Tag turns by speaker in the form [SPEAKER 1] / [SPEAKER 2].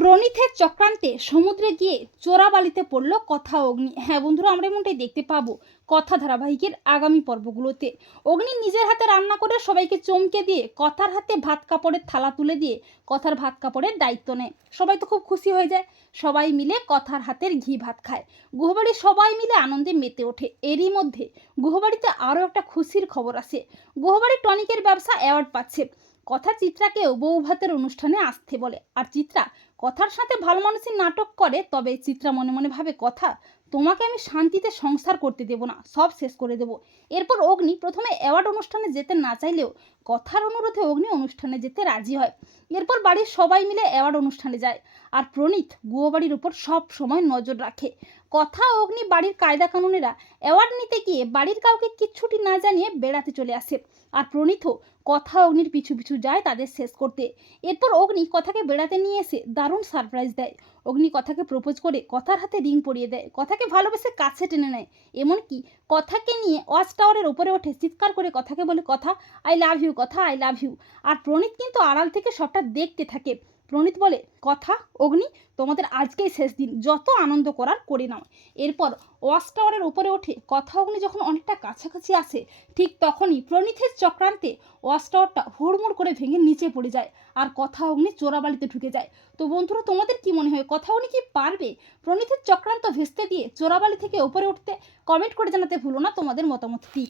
[SPEAKER 1] প্রণীথের চক্রান্তে সমুদ্রে গিয়ে চোরাবালিতে পড়ল কথা অগ্নি। হ্যাঁ বন্ধুরা, আমরা এমনটাই দেখতে পাবো কথা ধারাবাহিকের আগামী পর্বগুলোতে। অগ্নি নিজের হাতে রান্না করে সবাইকে চমকে দিয়ে কথার হাতে ভাত কাপড়ের থালা তুলে দিয়ে কথার ভাত কাপড়ের দায়িত্ব নেয়। সবাই তো খুব খুশি হয়ে যায়। সবাই মিলে কথার হাতের ঘি ভাত খায়। গুহবাড়ি সবাই মিলে আনন্দে মেতে ওঠে। এরই মধ্যে গুহবাড়িতে আরও একটা খুশির খবর আসে। গুহবাড়ি টনিকের ব্যবসা অ্যাওয়ার্ড পাচ্ছে। কথা চিত্রাকেও বউ ভাতের অনুষ্ঠানে আসতে বলে। আর চিত্রা কথার সাথে ভালো মানুষের নাটক করে, তবে চিত্রা মনে মনে ভাবে, কথা, তোমাকে আমি শান্তিতে সংসার করতে দেব না, সব শেষ করে দেব। এরপর অগ্নি প্রথমে অ্যাওয়ার্ড অনুষ্ঠানে যেতে না চাইলেও কথার অনুরোধে অগ্নি অনুষ্ঠানে যেতে রাজি হয়। এরপর বাড়ির সবাই মিলে অ্যাওয়ার্ড অনুষ্ঠানে যায় আর প্রণীত গুয়োবাড়ির উপর সব সময় নজর রাখে। কথা অগ্নি বাড়ির কায়দা কানুনেরা অ্যাওয়ার্ড নিতে গিয়ে বাড়ির কাউকে কিচ্ছুটি না জানিয়ে বেড়াতে চলে আসে আর প্রণীতও কথা অগ্নির পিছু পিছু যায় তাদের শেষ করতে। এরপর অগ্নি কথাকে বেড়াতে নিয়ে এসে দারুণ সারপ্রাইজ দেয়। অগ্নি কথাকে প্রপোজ করে কথার হাতে রিং পরিয়ে দেয়। কথাকে ভালোবেসে কাছে টেনে নেয়। এমনকি কথাকে নিয়ে ওয়াচ টাওয়ারের ওপরে ওঠে, চিৎকার করে কথাকে বলে, কথা আই লাভ ইউ কথা আই লাভ ইউ আর প্রণীত কিন্তু আড়াল থেকে সবটা দেখতে থাকে। প্রণীত বলে, কথা, অগ্নি, তোমাদের আজকেই শেষ দিন। যত আনন্দ করার করে নাও। এরপর ওয়াচ টাওয়ারের উপরে ওঠে, কথা, অগ্নি যখন অনেকটা কাছাকাছি আসে, ঠিক তখনই প্রণীতের চক্রান্তে ওয়াচ টাওয়ারটা হুড়মুড় করে ভেঙে নিচে পড়ে যায় আর কথা, অগ্নি চোরাবালিতে ঢুকে যায়। তো বন্ধুরা, তোমাদের কি মনে হয়, কথা, অগ্নি কি পারবে? প্রণীতের চক্রান্ত ভেস্তে দিয়ে চোরাবালি থেকে উপরে উঠতে, কমেন্ট করে জানাতে ভুলো না তোমাদের মতামত মতামতটি।